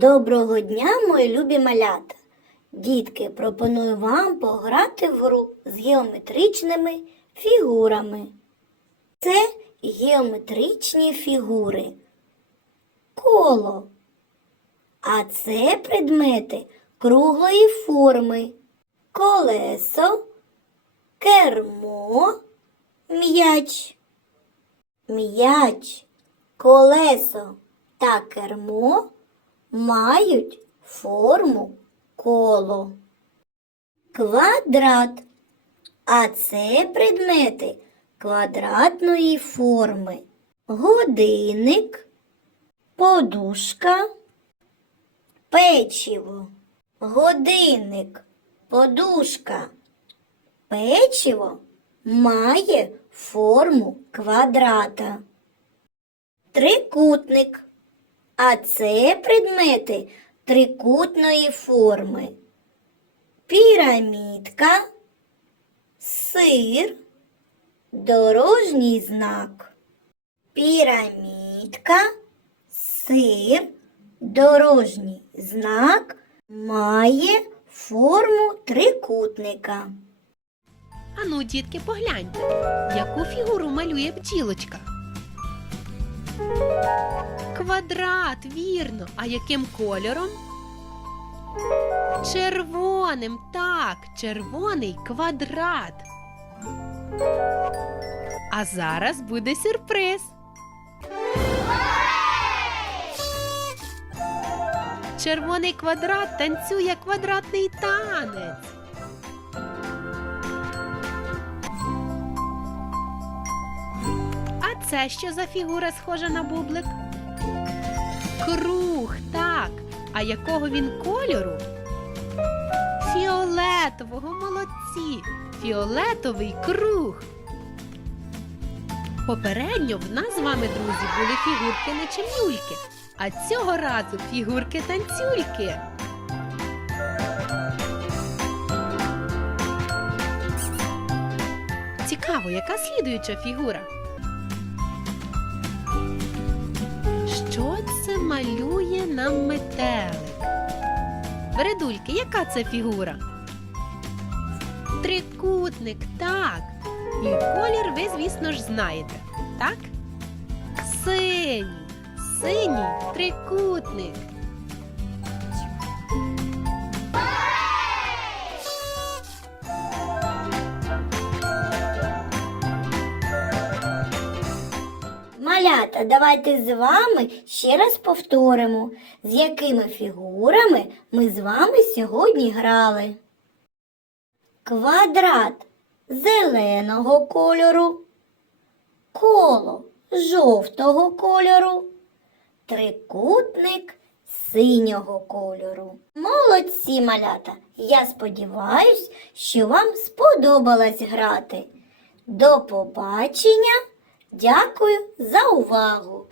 Доброго дня, мої любі малята! Дітки, пропоную вам пограти в гру з геометричними фігурами. Це геометричні фігури. Коло. А це предмети круглої форми. Колесо, кермо, м'яч. М'яч, колесо та кермо мають форму коло. Квадрат. А це предмети квадратної форми. Годинник, подушка, печиво. Годинник, подушка. Печиво має форму квадрата. Трикутник. А це предмети трикутної форми. Пірамідка, сир, дорожній знак. Пірамідка, сир, дорожній знак має форму трикутника. Ану, дітки, погляньте, яку фігуру малює бджілочка. Квадрат, вірно. А яким кольором? Червоним, так, червоний квадрат. А зараз буде сюрприз. Червоний квадрат танцює квадратний танець. Це що за фігура схожа на бублик? Круг, так. А якого він кольору? Фіолетового молодці. Фіолетовий круг. Попередньо в нас з вами, друзі, були фігурки нечемюльки, а цього разу фігурки танцюльки. Цікаво, яка слідуюча фігура? Малює нам метелик? Вередульки, яка це фігура? Трикутник, так. І колір ви, звісно ж, знаєте, так? Синій, синій трикутник. Малята, давайте з вами ще раз повторимо, з якими фігурами ми з вами сьогодні грали. Квадрат зеленого кольору, коло жовтого кольору, трикутник синього кольору. Молодці малята! Я сподіваюсь, що вам сподобалось грати. До побачення! Дякую за увагу!